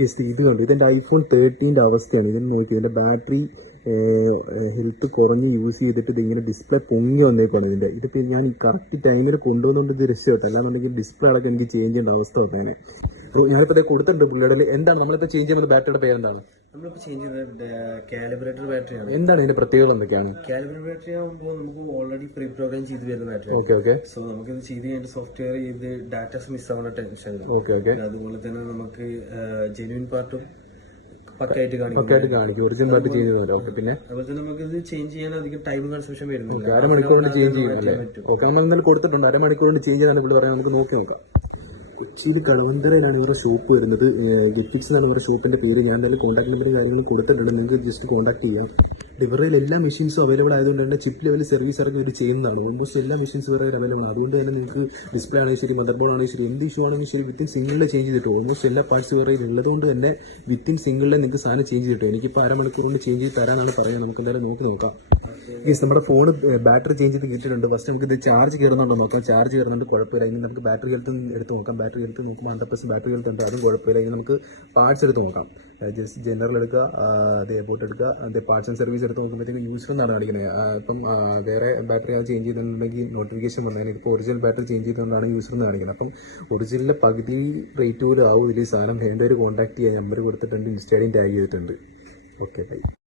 Yes, ഇത് കണ്ടു. ഇതെൻ്റെ iPhone 13 അവസ്ഥയാണ്. ഇതിന് നോക്കി, ഇതിൻ്റെ ബാറ്ററി ഹെൽത്ത് കുറഞ്ഞ് യൂസ് ചെയ്തിട്ട് ഇതിങ്ങനെ ഡിസ്പ്ലേ പൊങ്ങി വന്നേക്കാണ് ഇതിപ്പോൾ ഞാൻ ഈ കറക്റ്റ് ടൈമിൽ കൊണ്ടുവന്നുകൊണ്ട് ഇത് രക്ഷപ്പെട്ടു. അല്ലാന്നുണ്ടെങ്കിൽ ഡിസ്പ്ലേ അടക്കം എനിക്ക് ചേഞ്ച് ചെയ്യേണ്ട അവസ്ഥ വന്നേനെ. അപ്പോൾ ഞാനിപ്പോൾ ഇത് കൊടുത്തിട്ടുണ്ട് പുള്ളിയുടെ. എന്താണ് നമ്മളിപ്പോൾ ചേഞ്ച് ചെയ്യുന്നത്? ബാറ്ററിയുടെ പേരെന്താണ്? നമ്മളിപ്പോൾ ചേഞ്ച് ചെയ്യുന്നത് കാലിബ്രേറ്റർ ബാറ്ററിയാണ്. എന്താണ് ഇതിന്റെ പ്രത്യേകത? എന്തൊക്കെയാണ്? കാലിബ്രേറ്റർ ബാറ്ററി ആകുമ്പോൾ നമുക്ക് ഓൾറെഡി പ്രീ പ്രോഗ്രാം ചെയ്ത് വരുന്ന ബാറ്ററി. ഓക്കെ. സോ നമുക്കിത് ചെയ്ത് കഴിഞ്ഞിട്ട് സോഫ്റ്റ്വെയർ ചെയ്ത് ഡാറ്റാസ് മിസ് ആവുന്ന ടെൻഷൻ. ഓക്കെ. അതുപോലെ തന്നെ നമുക്ക് ജെന്യൂൻ പാർട്ടും പക്കായിട്ട് കാണിക്കും. ഒറിജിനൽ പാർട്ട് ചേഞ്ച് ചെയ്യുന്നത്. പിന്നെ അതുപോലെ തന്നെ നമുക്ക് ഇത് ചേഞ്ച് ചെയ്യാൻ അധികം ടൈം കൺസംഷൻ വരുന്നില്ല. അരമണിക്കൂർ കൊണ്ട് ചേഞ്ച് ചെയ്യും അല്ലേ? ഓക്കെ, നമ്മൾ ഇന്നലെ കൊടുത്തിട്ടുണ്ട്. അരമണിക്കൂർ കൊണ്ട് ചേഞ്ച് ചെയ്യാൻ ഇവിടെ പറയാം. നമുക്ക് നോക്കി നോക്കാം. കൊച്ചിയിൽ കളവന്തരയിലാണ് ഇവരുടെ ഷോപ്പ് വരുന്നത്. ഗെറ്റിക്സ് എന്നാണ് ഇവരുടെ ഷോപ്പിന്റെ പേര്. ഞാൻ എന്തായാലും കോൺടാക്ട് നമ്പറും കാര്യങ്ങളും കൊടുത്തിട്ടുണ്ട്. നിങ്ങൾക്ക് ജസ്റ്റ് കോൺടാക്ട് ചെയ്യാം. ഇവരുടെ എല്ലാ മെഷീൻസും അവൈലബിൾ ആയതുകൊണ്ട് തന്നെ ചിപ്പ് ലെവൽ സർവീസ് ഇറക്കി ഇവർ ചെയ്യുന്നതാണ്. ഓൾമോസ്റ്റ് എല്ലാ മെഷീൻസ് ഇവരുടെ അവൈലബിൾ ആണ്. അതുകൊണ്ട് തന്നെ നിങ്ങൾക്ക് ഡിസ്പ്ലേ ആണെങ്കിൽ ശരി, മദർ ബോർഡ് ആണെങ്കിൽ ശരി, എന്ത് ഇഷ്യൂ ആണെങ്കിൽ ശരി, വിത്തിൻ സിംഗിളിൽ ചേഞ്ച് ചെയ്തിട്ട് ഓൾമോസ്റ്റ് എല്ലാ പാർട്സ് ഇവരുടെ ഉള്ളതുകൊണ്ട് തന്നെ വിത്തിൻ സിംഗിളിൽ നിങ്ങൾക്ക് സാധനം ചേഞ്ച് ചെയ്തിട്ട് എനിക്കിപ്പോൾ അരമണിക്കൂർ കൊണ്ട് ചേഞ്ച് ചെയ്ത് തരാനാണ് പറയുന്നത്. നമുക്ക് എന്തായാലും നോക്കാം. നമ്മുടെ ഫോൺ ബാറ്ററി ചേഞ്ച് ചെയ്ത് കിട്ടിയിട്ടുണ്ട്. ഫസ്റ്റ് നമുക്ക് ഇത് ചാർജ് കയറുന്നുണ്ടോ നോക്കാം. ചാർജ് കയറുന്നുണ്ട്, കുഴപ്പമില്ല. ഇനി നമുക്ക് ബാറ്ററി ഹെൽത്ത് എടുത്ത് നോക്കാം. ബാറ്ററി ഹെൽത്ത് നോക്കുമ്പോൾ 100% ബാറ്ററി ഹെൽത്ത് ഉണ്ട്, അതും കുഴപ്പമില്ല. ഇനി നമുക്ക് പാർട്സ് എടുത്ത് നോക്കാം. ജസ്റ്റ് ജനറൽ എടുക്കുക, അതേ ബോട്ട് എടുക്കുക, അതേ പാർട്സ് ആൻഡ് സർവീസ് എടുത്ത് നോക്കുമ്പോഴത്തേക്ക് യൂസർ എന്നാണ് കാണിക്കുന്നത്. ഇപ്പം വേറെ ബാറ്ററി അത് ചേഞ്ച് ചെയ്തിട്ടുണ്ടെങ്കിൽ നോട്ടിഫിക്കേഷൻ വന്നതിന് ഇപ്പോൾ ഒറിജിനൽ ബാറ്ററി ചേഞ്ച് ചെയ്തുകൊണ്ടാണ് യൂസർ എന്ന് കാണിക്കുന്നത്. അപ്പം ഒറിജിനലിൻ്റെ പകുതി റേറ്റ് പോലും ആവും ഇതിൽ സാധനം. വേണ്ട ഒരു കോൺടാക്ട് ചെയ്യാൻ നമ്പർ കൊടുത്തിട്ടുണ്ട്, ഇൻസ്റ്റാളിങ് ടാഗ് ചെയ്തിട്ടുണ്ട്. Okay, by.